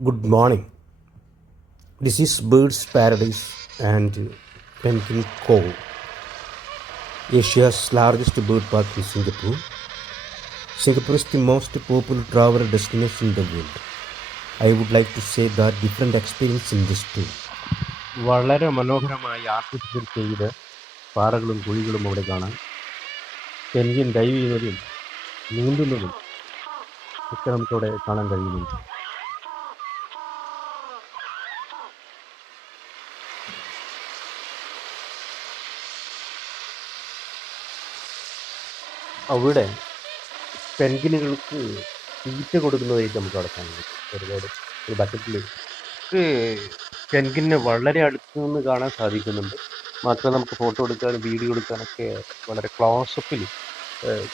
Good morning. This is Bird's Paradise and Penguin Cove, Asia's largest bird park in Singapore. Singapore is the most popular travel destination in the world. I would like to say that different experience in this too. വളരെ മനോഹരമായി artificial ചെയ്ത് പാറകളും കുഴികളും അവിടെ കാണാം. Penguin dive ചെയ്യുന്നതും നീന്തുന്നതും ഒക്കെ നമുക്കവിടെ കാണാൻ കഴിയുന്നുണ്ട്. അവിടെ പെൻഗ്വിനുകൾക്ക് തീറ്റ കൊടുക്കുന്നതായിട്ട് നമുക്ക് അവിടെ കാണാൻ പറ്റും. ഒരുപാട് ഒരു ബക്കറ്റിൽ പെൻഗ്വിനെ വളരെ അടുത്ത് നിന്ന് കാണാൻ സാധിക്കുന്നുണ്ട്. മാത്രമല്ല നമുക്ക് ഫോട്ടോ എടുക്കാനും വീഡിയോ എടുക്കാനൊക്കെ വളരെ ക്ലോസപ്പിൽ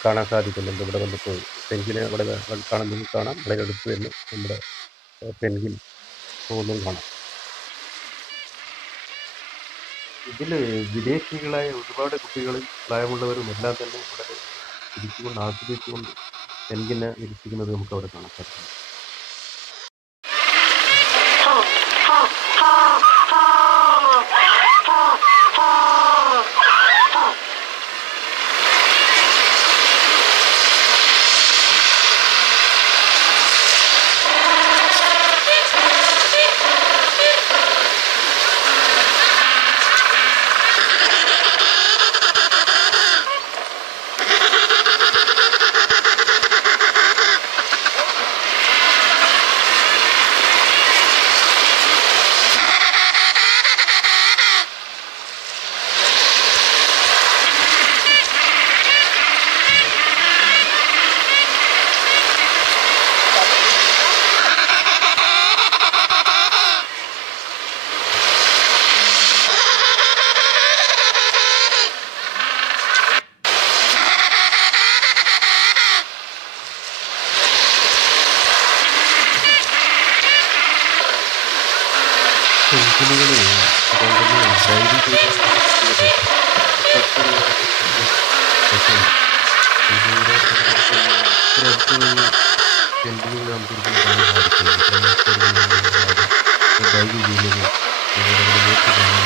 കാണാൻ സാധിക്കുന്നുണ്ട്. ഇവിടെ വന്നിട്ട് പെൻഗ്വിനെ അവിടെ കാണുന്നത് കാണാം. വളരെ അടുത്ത് തന്നെ നമ്മുടെ പെൻഗ്വിൻ പോകുന്നതും കാണാം. ഇതിൽ വിദേശികളായ ഒരുപാട് കുട്ടികളും പ്രായമുള്ളവരും എല്ലാം തന്നെ വളരെ ചിരിച്ചുകൊണ്ട് ആസ്വദിച്ചുകൊണ്ട് പെൻഗ്വിനെ നിരീക്ഷിക്കുന്നത് നമുക്ക് അവിടെ കാണാൻ സാധിക്കും. പെൻഗ്വിനുകൾ അതുകൊണ്ട് തന്നെ ഡ്രൈവ് ചെയ്ത് രസമുണ്ട്. പെൻഗ്വിനുകളുടെ ഇത്ര അടുത്ത് നിന്ന് പെൻഗ്വിനുകളെ നമുക്ക് ഒരിക്കലും കാണാൻ സാധിക്കില്ല. ഇത്രയും അടുത്ത് ഡ്രൈവ് ചെയ്യുന്നതും അതുപോലെ തന്നെ നേരിട്ട് കാണാൻ